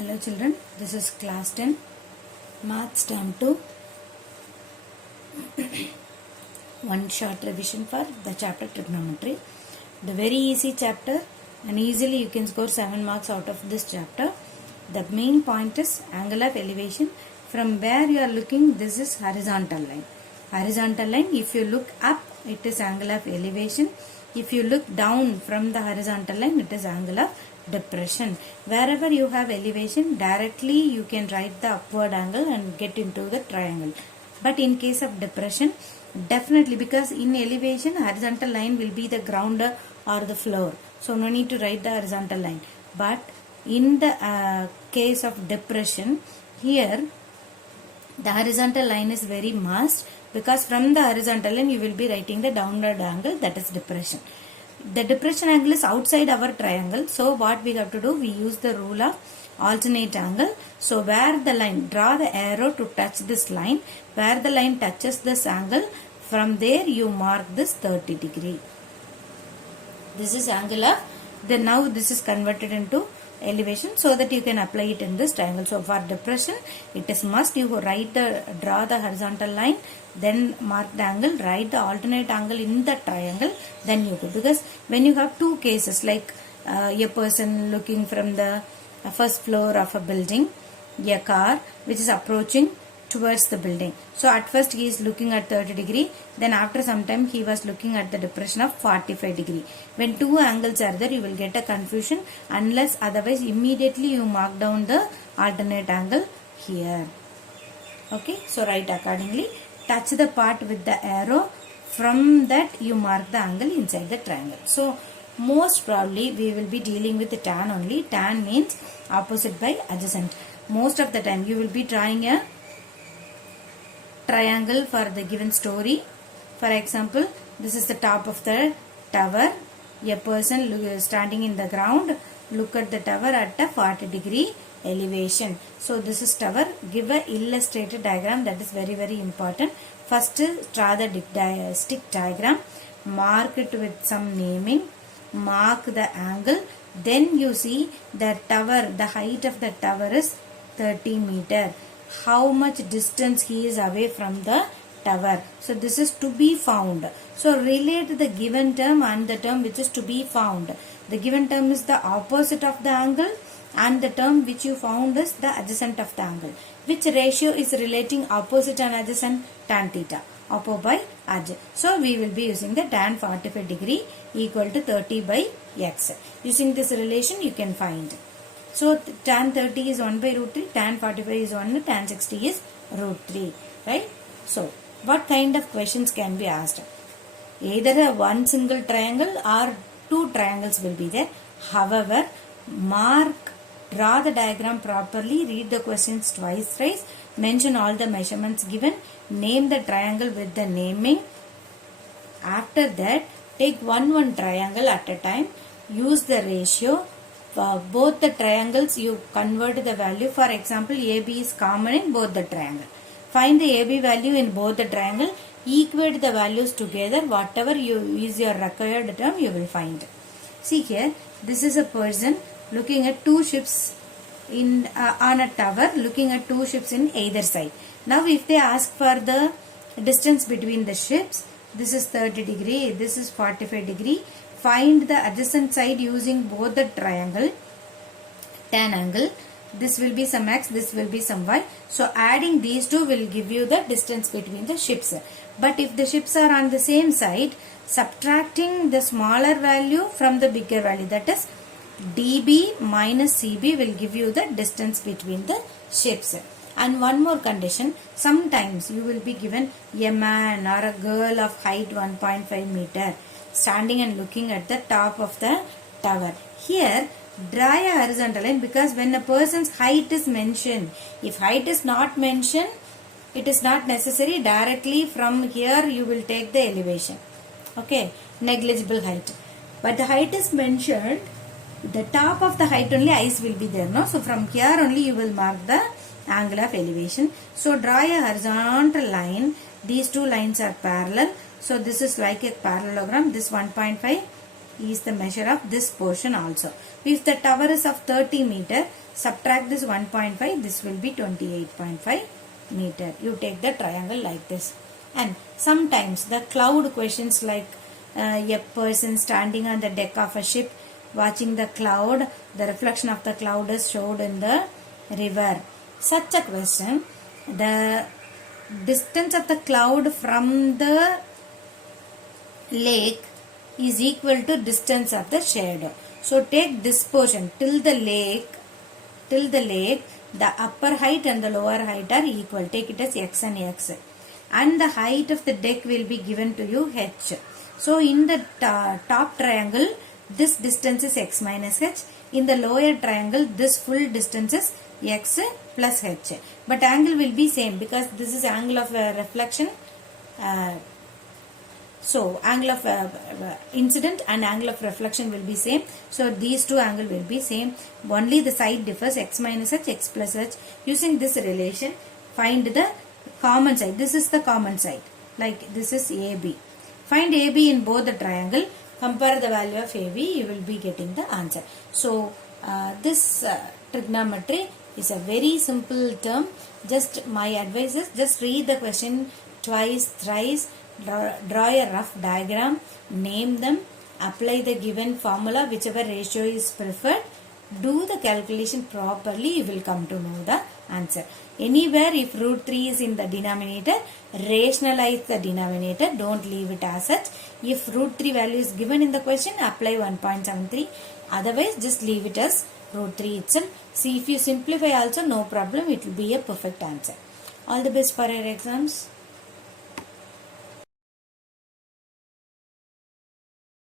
Hello children, this is class 10 maths term 2. One short revision for the chapter trigonometry. The very easy chapter and easily you can score 7 marks out of this chapter. The main point is angle of elevation. From where you are looking, this is horizontal line. Horizontal line, if you look up, it is angle of elevation. If you look down from the horizontal line, it is angle of depression. Wherever you have elevation, directly you can write the upward angle and get into the triangle. But in case of depression, definitely, because in elevation, horizontal line will be the ground or the floor. So no need to write the horizontal line. But in the case of depression, here the horizontal line is very must, because from the horizontal line you will be writing the downward angle, that is depression. The depression angle is outside our triangle. So what we have to do, we use the rule of alternate angle. So where the line, draw the arrow to touch this line. Where the line touches this angle, from there you mark this 30 degree. This is angle of, then now this is converted into elevation so that you can apply it in this triangle. So for depression, it is must you draw the horizontal line, then mark the angle, write the alternate angle in the triangle, then you go. Because when you have two cases, like a person looking from the first floor of a building, a car which is approaching towards the building. So at first he is looking at 30 degree, then after some time he was looking at the depression of 45 degree. When two angles are there, you will get a confusion, unless otherwise immediately you mark down the alternate angle here. Okay, so write accordingly. Touch the part with the arrow, from that you mark the angle inside the triangle. So most probably we will be dealing with the tan only. Tan means opposite by adjacent. Most of the time you will be drawing a triangle for the given story. For example, this is the top of the tower. A person standing in the ground, look at the tower at a 40 degree elevation. So this is tower. Give a illustrated diagram, that is very important. First draw the stick diagram, mark it with some naming, mark the angle, then you see the tower, the height of the tower is 30 meter. How much distance he is away from the tower. So this is to be found. So relate the given term and the term which is to be found. The given term is the opposite of the angle, and the term which you found is the adjacent of the angle. Which ratio is relating opposite and adjacent? Tan theta. Oppo by adj. So we will be using the tan 45 degree equal to 30 by x. Using this relation you can find. So tan 30 is 1 by root 3, tan 45 is 1, tan 60 is root 3. Right? So what kind of questions can be asked? Either a one single triangle or two triangles will be there. However, draw the diagram properly, read the questions twice, mention all the measurements given, name the triangle with the naming. After that, take one triangle at a time, use the ratio. For both the triangles, you convert the value. For example, AB is common in both the triangle. Find the AB value in both the triangle, equate the values together, whatever is your required term, you will find. See here, this is a person looking at two ships on a tower, looking at two ships in either side. Now if they ask for the distance between the ships, this is 30 degree, this is 45 degree. Find the adjacent side using both the triangle, tan angle. This will be some x, this will be some y. So adding these two will give you the distance between the ships. But if the ships are on the same side, subtracting the smaller value from the bigger value, that is dB minus CB, will give you the distance between the ships. And one more condition, sometimes you will be given a man or a girl of height 1.5 meter standing and looking at the top of the tower. Here, draw a horizontal line, because when a person's height is mentioned, if height is not mentioned, it is not necessary. Directly from here you will take the elevation. Okay, negligible height. But the height is mentioned, the top of the height only eyes will be there. No? So from here only you will mark the angle of elevation. So draw a horizontal line. These two lines are parallel. So this is like a parallelogram. This 1.5 is the measure of this portion also. If the tower is of 30 meter, subtract this 1.5, this will be 28.5 meter. You take the triangle like this. And sometimes the cloud questions like a person standing on the deck of a ship watching the cloud, the reflection of the cloud is showed in the river. Such a question, the distance of the cloud from the lake is equal to distance of the shadow. So take this portion till the lake, the upper height and the lower height are equal. Take it as x and x. And the height of the deck will be given to you h. So in the top triangle, this distance is x minus h. In the lower triangle, this full distance is x plus h. But angle will be same because this is angle of reflection. So angle of incident and angle of reflection will be same. So these two angle will be same. Only the side differs, x minus h, x plus h. Using this relation, find the common side. This is the common side. Like this is AB. Find AB in both the triangle. Compare the value of AB. You will be getting the answer. So this trigonometry is a very simple term. Just my advice is just read the question twice, thrice. Draw a rough diagram, name them, apply the given formula, whichever ratio is preferred, do the calculation properly, you will come to know the answer. Anywhere if root 3 is in the denominator, rationalize the denominator, don't leave it as such. If root 3 value is given in the question, apply 1.73, otherwise just leave it as root 3 itself. See, if you simplify also, no problem, it will be a perfect answer. All the best for your exams.